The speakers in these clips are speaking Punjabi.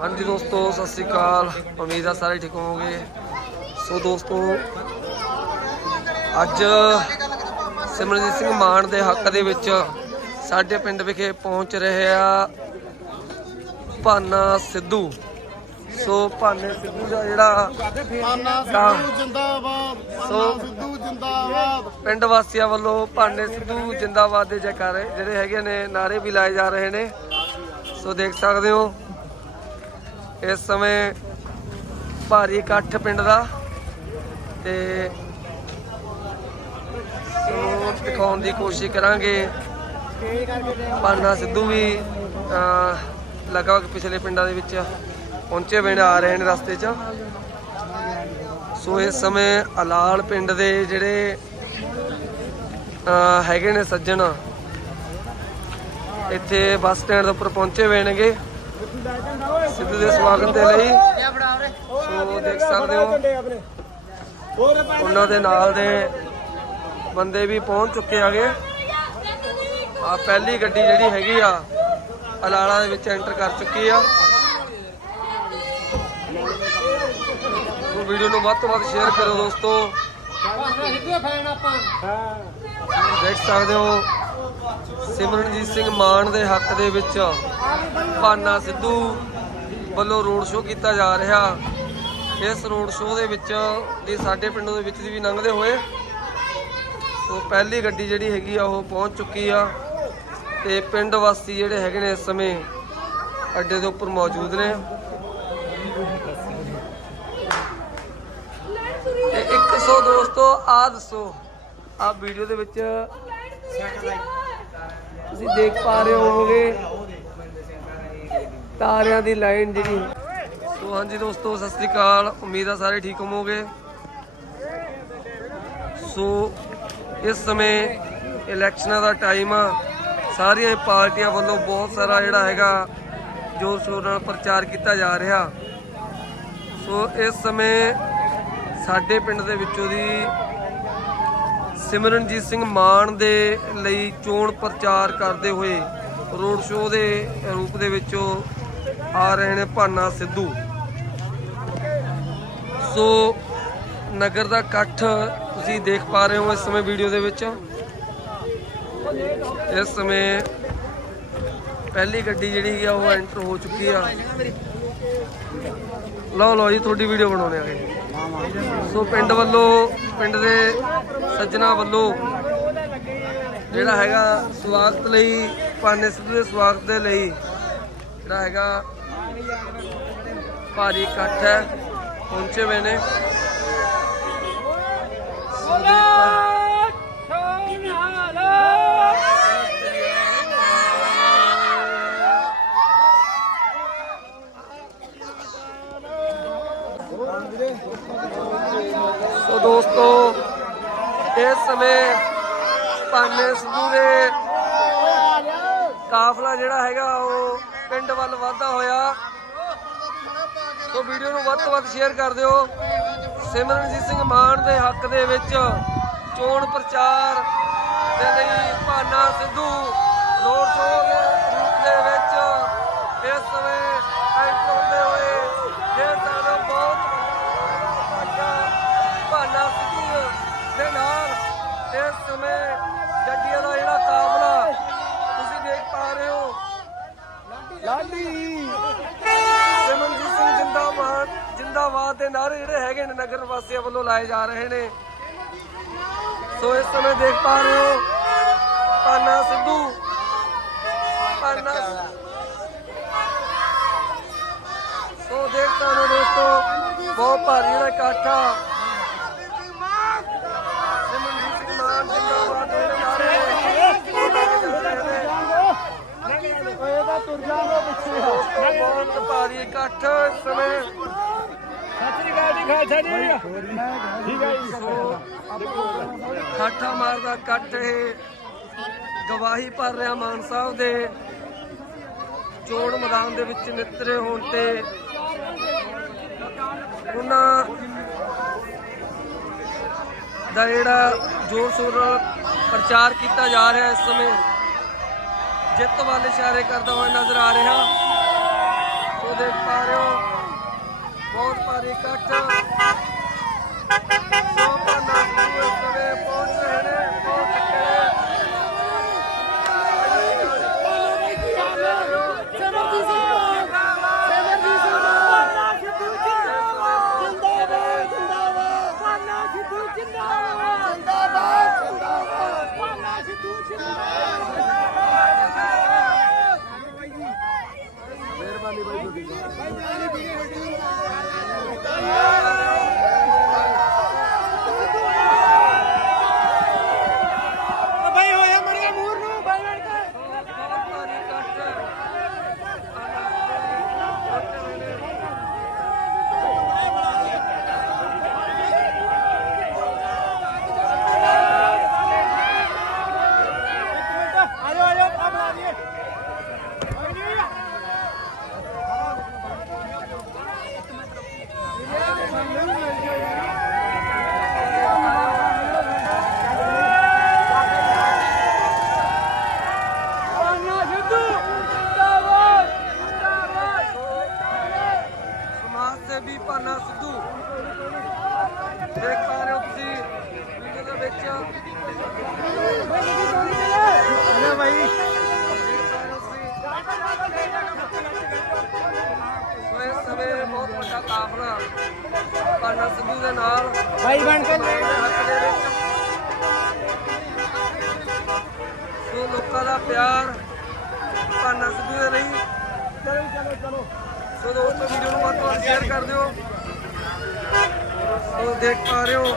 ਹਾਂਜੀ ਦੋਸਤੋ ਸਤਿ ਸ੍ਰੀ ਅਕਾਲ। ਉਮੀਦ ਆ ਸਾਰੇ ਠੀਕ ਹੋਵੋਗੇ। ਸੋ ਦੋਸਤੋ ਅੱਜ ਸਿਮਰਨਜੀਤ ਸਿੰਘ ਮਾਨ ਦੇ ਹੱਕ ਦੇ ਵਿੱਚ ਸਾਡੇ ਪਿੰਡ ਵਿਖੇ ਪਹੁੰਚ ਰਹੇ ਆ ਭਾਨਾ ਸਿੱਧੂ। ਸੋ ਭਾਨੇ ਸਿੱਧੂ ਦਾ ਜਿਹੜਾ ਸਿੱਧੂ ਜਿੰਦਾਬਾਦ ਸੋ- ਸਿੱਧੂ ਜਿੰਦਾਬਾਦ। ਪਿੰਡ ਵਾਸੀਆਂ ਵੱਲੋਂ ਭਾਨੇ ਸਿੱਧੂ ਜਿੰਦਾਬਾਦ ਦੇ ਜੈਕਾਰੇ ਜਿਹੜੇ ਹੈਗੇ ਨੇ ਨਾਰੇ ਵੀ ਲਾਏ ਜਾ ਰਹੇ ਨੇ। ਸੋ ਦੇਖ ਸਕਦੇ ਹੋ ਇਸ ਸਮੇਂ ਭਾਰੀ ਇਕੱਠ ਪਿੰਡ ਦਾ ਤੇ ਸੋ ਦਿਖਾਉਣ ਦੀ ਕੋਸ਼ਿਸ਼ ਕਰਾਂਗੇ। ਭਾਨਾ ਸਿੱਧੂ ਵੀ ਲਗਭਗ ਪਿਛਲੇ ਪਿੰਡਾਂ ਦੇ ਵਿੱਚ ਪਹੁੰਚੇ ਹੋਏ ਆ ਰਹੇ ਨੇ ਰਸਤੇ 'ਚ। ਸੋ ਇਸ ਸਮੇਂ ਅਲਾਲ ਪਿੰਡ ਦੇ ਜਿਹੜੇ ਹੈਗੇ ਨੇ ਸੱਜਣ, ਇੱਥੇ ਬੱਸ ਸਟੈਂਡ ਦੇ ਉੱਪਰ ਪਹੁੰਚੇ ਹੋਏ ਨੇਗੇ। ਸਿੱਧੂ ਦੇ ਸਵਾਗਤ ਦੇ ਲਈ। ਸੋ ਦੇਖ ਸਕਦੇ ਹੋ। ਉਹਨਾਂ ਦੇ ਨਾਲ ਦੇ ਬੰਦੇ ਵੀ ਪਹੁੰਚ ਚੁੱਕੇ ਆਗੇ ਆ ਪਹਿਲੀ ਗੱਡੀ ਜਿਹੜੀ ਹੈਗੀ ਆ, ਅਲਾਲਾ ਦੇ ਵਿੱਚ ਐਂਟਰ ਕਰ ਚੁੱਕੀ ਆ। ਵੀਡੀਓ ਨੂੰ ਵੱਧ ਤੋਂ ਵੱਧ ਸ਼ੇਅਰ ਕਰੋ ਦੋਸਤੋ। ਦੇਖ ਸਕਦੇ ਹੋ, ਸਿਮਰਨਜੀਤ ਸਿੰਘ ਮਾਨ ਦੇ ਹੱਕ ਦੇ ਵਿੱਚ ਭਾਨਾ ਸਿੱਧੂ ਵੱਲੋਂ ਰੋਡ ਸ਼ੋਅ ਕੀਤਾ ਜਾ ਰਿਹਾ। ਇਸ ਰੋਡ ਸ਼ੋਅ ਦੇ ਵਿੱਚ ਦੀ ਸਾਡੇ ਪਿੰਡੋਂ ਦੇ ਵਿੱਚ ਦੀ ਵੀ ਲੰਘਦੇ ਹੋਏ ਸੋ ਪਹਿਲੀ ਗੱਡੀ ਜਿਹੜੀ ਹੈਗੀ ਆ, ਉਹ ਪਹੁੰਚ ਚੁੱਕੀ ਆ ਤੇ ਪਿੰਡ ਵਾਸੀ ਜਿਹੜੇ ਹੈਗੇ ਨੇ ਇਸ ਸਮੇਂ ਅੱਡੇ ਦੇ ਉੱਪਰ ਮੌਜੂਦ ਨੇ। ਤੇ 100 ਦੋਸਤੋ ਆ ਦੱਸੋ। ਆ ਵੀਡੀਓ ਦੇ ਵਿੱਚ ਤੁਸੀਂ ਦੇਖ ਪਾ ਰਹੇ ਹੋਵੋਗੇ ਤਾਰਿਆਂ ਦੀ ਲਾਈਨ ਜਿਹੜੀ। ਸੋ ਹਾਂਜੀ ਦੋਸਤੋ, ਸਤਿ ਸ੍ਰੀ ਅਕਾਲ। ਉਮੀਦ ਆ ਸਾਰੇ ਠੀਕ ਹੋਵੋਗੇ। ਸੋ ਇਸ ਸਮੇਂ ਇਲੈਕਸ਼ਨਾਂ ਦਾ ਟਾਈਮ ਆ। ਸਾਰੀਆਂ ਪਾਰਟੀਆਂ ਵੱਲੋਂ ਬਹੁਤ ਸਾਰਾ ਜਿਹੜਾ ਹੈਗਾ ਜੋਰ ਸ਼ੋਰ ਨਾਲ ਪ੍ਰਚਾਰ ਕੀਤਾ ਜਾ ਰਿਹਾ। ਸੋ ਇਸ ਸਮੇਂ ਸਾਡੇ ਪਿੰਡ ਦੇ ਵਿੱਚੋਂ ਦੀ ਸਿਮਰਨਜੀਤ ਸਿੰਘ ਮਾਨ ਦੇ ਲਈ ਚੋਣ ਪ੍ਰਚਾਰ ਕਰਦੇ ਹੋਏ ਰੋਡ ਸ਼ੋਅ ਦੇ ਰੂਪ ਦੇ ਵਿੱਚ ਆ ਰਹੇ ਨੇ ਭਾਨਾ ਸਿੱਧੂ। ਸੋ ਨਗਰ ਦਾ ਇਕੱਠ ਤੁਸੀਂ ਦੇਖ ਪਾ ਰਹੇ ਹੋ ਇਸ ਸਮੇਂ ਵੀਡੀਓ ਦੇ ਵਿੱਚ। ਇਸ ਸਮੇਂ ਪਹਿਲੀ ਗੱਡੀ ਜਿਹੜੀ ਆ ਉਹ ਐਂਟਰ ਹੋ ਚੁੱਕੀ ਆ। ਲਓ ਲਓ ਜੀ, ਤੁਹਾਡੀ ਵੀਡੀਓ ਬਣਾਉਣੇ ਆਗੇ ਸੋ ਪਿੰਡ ਵੱਲੋਂ, ਪਿੰਡ ਦੇ ਸੱਜਣਾ ਵੱਲੋਂ ਜਿਹੜਾ ਹੈਗਾ ਸਵਾਗਤ ਲਈ ਪਾਨੇ ਸਿੱਧੂ ਦੇ ਸਵਾਗਤ ਦੇ ਲਈ ਜਿਹੜਾ ਹੈਗਾ ਭਾਰੀ ਇਕੱਠ ਹੈ, ਪਹੁੰਚੇ ਹੋਏ ਨੇ। ਸੋ ਇਸ ਸਮੇਂ ਪਾਨੇ ਸਿੱਧੂ ਦੇ ਕਾਫਲਾ ਜਿਹੜਾ ਹੈਗਾ ਉਹ ਪਿੰਡ ਵੱਲ ਵਧਦਾ ਹੋਇਆ। ਸੋ ਵੀਡੀਓ ਨੂੰ ਵੱਧ ਤੋਂ ਵੱਧ ਸ਼ੇਅਰ ਕਰ ਦਿਓ। ਸਿਮਰਨਜੀਤ ਸਿੰਘ ਮਾਨ ਦੇ ਹੱਕ ਦੇ ਵਿੱਚ ਚੋਣ ਪ੍ਰਚਾਰ ਦੇ ਲਈ ਭਾਨਾ ਸਿੱਧੂ ਰੋਡ ਸ਼ੋਅ ਦੇ ਰੂਪ ਦੇ ਵਿੱਚ ਲਾਡੀ ਸਿੰਘ ਜਿੰਦਾਬਾਦ ਜਿੰਦਾਬਾਦ ਦੇ ਨਾਰੇ ਜਿਹੜੇ ਹੈਗੇ ਨੇ ਨਗਰ ਵਾਸੀਆਂ ਵੱਲੋਂ ਲਾਏ ਜਾ ਰਹੇ ਨੇ। ਸੋ ਇਸ ਸਮੇਂ ਦੇਖ ਪਾ ਰਹੇ ਹੋ ਪਾਨਾ ਸਿੱਧੂ ਪਾਨਾ ਸੋ ਦੇਖ ਸਕਦੇ ਹੋ ਦੋਸਤੋ, ਬਹੁਤ ਭਾਰੀ ਜਿਹੜਾ ਇਕੱਠ ਆ ਸਿਮਰਨਜੀਤ ਸਿੰਘ ਮਾਨ ਜਿੰਦਾਬਾਦ ਦੇ ਨਾਰੇ ਇਹਦਾ ਤੁਰ ਜਾਗਾ ਪਿੱਛੇ ਬਹੁਤ ਭਾਰੀ ਇਕੱਠ ਸਮੇਂ। ਸਤਿ ਸ੍ਰੀ ਅਕਾਲ ਜੀ ਖਾਲਸਾ ਜੀ। ਠੀਕ ਹੈ ਜੀ। ਮਾਰਦਾ ਕੱਟ ਇਹ। ਗਵਾਹੀ ਭਰ ਰਿਹਾ ਮਾਨ ਸਾਹਿਬ ਦੇ। ਚੋਣ ਮੈਦਾਨ ਦੇ ਵਿੱਚ ਨਿਤਰੇ ਹੋਣ ਤੇ। ਉਹਨਾਂ ਦਾ ਜਿਹੜਾ ਜ਼ੋਰ ਸ਼ੋਰ ਨਾਲ ਪ੍ਰਚਾਰ ਕੀਤਾ ਜਾ ਰਿਹਾ ਇਸ ਸਮੇਂ। ਜਿੱਤ ਵੱਲ ਇਸ਼ਾਰੇ ਕਰਦਾ ਹੋਇਆ ਨਜ਼ਰ ਆ ਰਿਹਾ। ਸੋ ਦੇਖ ਪਾ ਰਹੇ ਹੋ, ਬਹੁਤ ਭਾਰੀ ਇਕੱਠ। ਲੈ ਬਾਈ ਸੋ ਇਸ ਬਹੁਤ ਵੱਡਾ ਕਾਫਲਾ ਭਾਨਾ ਸਿੱਧੂ ਦੇ ਨਾਲ ਬਾਈ ਬਣ ਕੇ ਹੱਕ ਦੇ ਵਿੱਚ। ਸੋ ਲੋਕਾਂ ਦਾ ਪਿਆਰ ਭਾਨਾ ਸਿੱਧੂ ਦੇ ਲਈ। ਚਲੋ ਚਲੋ ਚਲੋ ਸੋ ਦੋਸਤੋ ਵੀਡੀਓ ਨੂੰ ਵੱਧ ਤੋਂ ਵੱਧ ਸ਼ੇਅਰ ਕਰ ਦਿਓ। ਸੋ ਦੇਖ ਪਾ ਰਹੇ ਹੋ।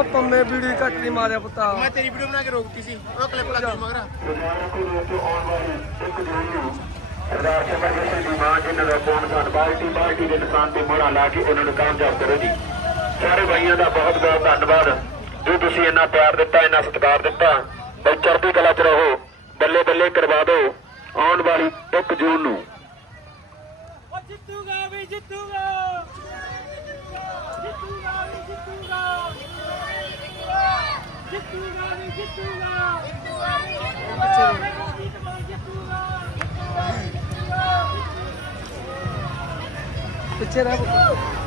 ਉਹ ਪੰਮੇ ਵੀਡੀਓ ਘੱਟ ਨਹੀਂ ਮਾਰਿਆ ਪੁੱਤਾ। ਮੈਂ ਤੇਰੀ ਵੀਡੀਓ ਬਣਾ ਕੇ ਰੋਕਤੀ ਸੀ। ਉਹ ਕਲਿੱਪ ਮਗਰ ਸਰਦਾਰ ਸਿਮਰਜੀਤ ਸਿੰਘ ਦੀ ਮਾਂ ਜਿਨ੍ਹਾਂ ਦਾ ਫੋਨ ਸਨ ਬਾਲਟੀ ਬਾਲਟੀ ਦੇ ਨਿਸ਼ਾਨ ਤੇ ਮੋਹਰਾਂ ਲਾ ਕੇ ਉਹਨਾਂ ਨੂੰ ਕਾਮਯਾਬ ਕਰੋ ਜੀ ਸਾਰੇ ਭਾਈਆਂ ਦਾ ਬਹੁਤ ਬਹੁਤ ਧੰਨਵਾਦ। ਜੋ ਤੁਸੀਂ ਇੰਨਾ ਪਿਆਰ ਦਿੱਤਾ ਇੰਨਾ ਸਤਿਕਾਰ ਦਿੱਤਾ ਬਈ ਚੜ੍ਹਦੀ ਕਲਾ ਚ ਰਹੋ ਬੱਲੇ ਬੱਲੇ ਕਰਵਾ ਦਿਓ। ਆਉਣ ਵਾਲੀ 1 ਜੂਨ ਨੂੰ ਉਹ ਜਿੱਤੂਗਾ ਵੀ ਜਿੱਤੂਗਾ ਜਿੱਤੂਗਾ ਵੀ ਜਿੱਤੂਗਾ ਜਿੱਤੂਗਾ ਵੀ ਜਿੱਤੂਗਾ ਪਿੱਛੇ ਰਹਿ ਪੁੱਤ।